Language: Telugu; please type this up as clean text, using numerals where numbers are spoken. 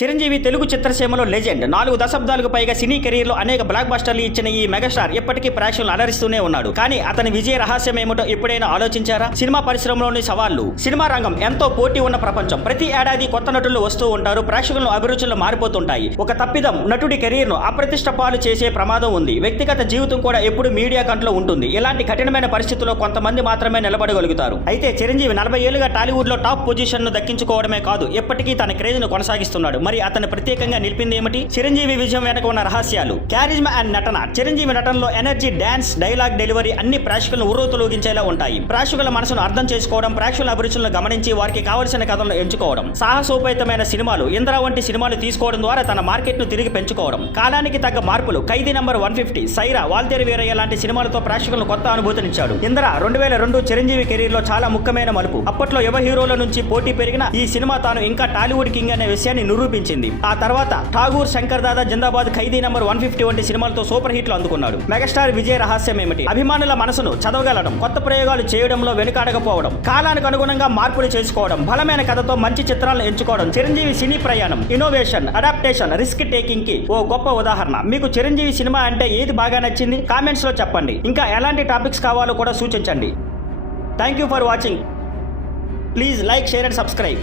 చిరంజీవి తెలుగు చిత్రసీమలో లెజెండ్. 4 దశాబ్దాలకు పైగా సినీ కెరీర్లో అనేక బ్లాక్ బస్టర్లు ఇచ్చిన ఈ మెగాస్టార్ ఇప్పటికీ ప్రేక్షకులను అలరిస్తూనే ఉన్నాడు. కానీ అతని విజయ రహస్యం ఏమిటో ఎప్పుడైనా ఆలోచించారా? సినిమా పరిశ్రమలోని సవాళ్లు. సినిమా రంగం ఎంతో పోటీ ఉన్న ప్రపంచం. ప్రతి ఏడాది కొత్త నటులు వస్తూ ఉంటారు. ప్రేక్షకులను అభిరుచులు మారిపోతుంటాయి. ఒక తప్పిదం నటుడి కెరీర్ను అప్రతిష్ట పాలు చేసే ప్రమాదం ఉంది. వ్యక్తిగత జీవితం కూడా ఎప్పుడు మీడియా కంట్లో ఉంటుంది. ఇలాంటి కఠినమైన పరిస్థితుల్లో కొంతమంది మాత్రమే నిలబడగలుగుతారు. అయితే చిరంజీవి 40 ఏళ్లుగా టాలీవుడ్ లో టాప్ పొజిషన్ ను దక్కించుకోవడమే కాదు, ఎప్పటికీ తన క్రేజ్ ను కొనసాగిస్తున్నాడు. మరి అతను ప్రత్యేకంగా నిలిపింది ఏమిటి? చిరంజీవి విజయం వెనక ఉన్న రహస్యాలు. క్యారిజ్మా అండ్ నటన. చిరంజీవి నటనలో ఎనర్జీ, డాన్స్, డైలాగ్ డెలివరీ అన్ని ప్రేక్షకులను ఉర్రూతలూగించేలా ఉంటాయి. ప్రేక్షకుల మనసును అర్థం చేసుకోవడం, ప్రేక్షకుల అభిరుచులను గమనించి వారికి కావలసిన కథలను ఎంచుకోవడం, సాహసోపేతమైన సినిమాలు, ఇంద్ర వంటి సినిమాలు తీసుకోవడం ద్వారా తన మార్కెట్ ను తిరిగి పెంచుకోవడం, కాలానికి తగ్గ మార్పులు, ఖైదీ నంబర్ 150, సైరా, వాల్తేరు వీరయ్య లాంటి సినిమాలతో ప్రేక్షకులను కొత్త అనుభూతినిచ్చాడు. ఇంద్ర 2002 చిరంజీవి కెరీర్ లో చాలా ముఖ్యమైన మలుపు. అప్పట్లో యువ హీరోల నుంచి పోటీ పెరిగిన ఈ సినిమా తాను ఇంకా టాలీవుడ్ కింగ్ అనే విషయాన్ని నిరూపించింది. ఆ తర్వాత ఠాగూర్, శంకర్ దాదా, జిందాబాద్, ఖైదీ నంబర్ 150 వంటి సినిమాలతో సూపర్ హిట్లు అందుకున్నాడు. మెగాస్టార్ విజయ రహస్యం ఏమిటి? అభిమానుల మనసును చదవగలడం, కొత్త ప్రయోగాలు చేయడంలో వెనుకాడకపోవడం, కాలానికి అనుగుణంగా మార్పులు చేసుకోవడం, బలమైన కథతో మంచి చిత్రాలను ఎంచుకోవడం. చిరంజీవి సినీ ప్రయాణం ఇన్నోవేషన్, అడాప్టేషన్, రిస్క్ టేకింగ్ కి ఓ గొప్ప ఉదాహరణ. మీకు చిరంజీవి సినిమా అంటే ఏది బాగా నచ్చింది? కామెంట్స్ లో చెప్పండి. ఇంకా ఎలాంటి టాపిక్స్ కావాలో కూడా సూచించండి. Thank you for watching. Please like, share and subscribe.